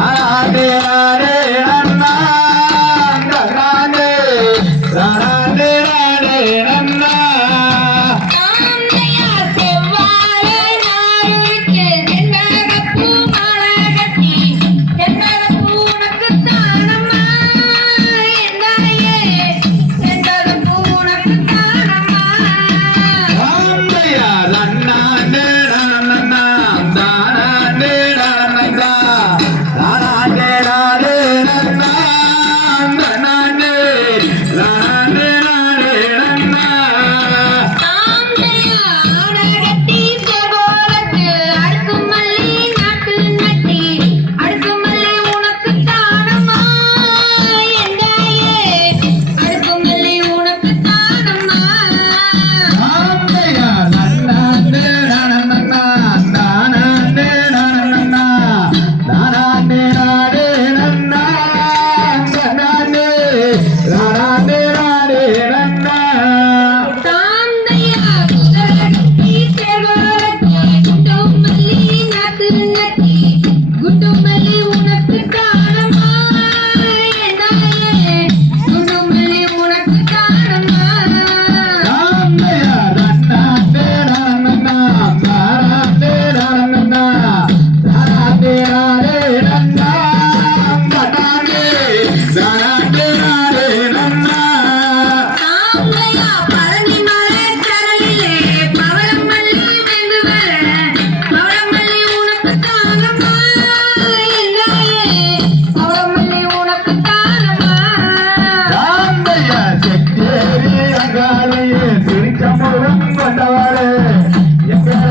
Ah!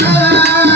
Yeah.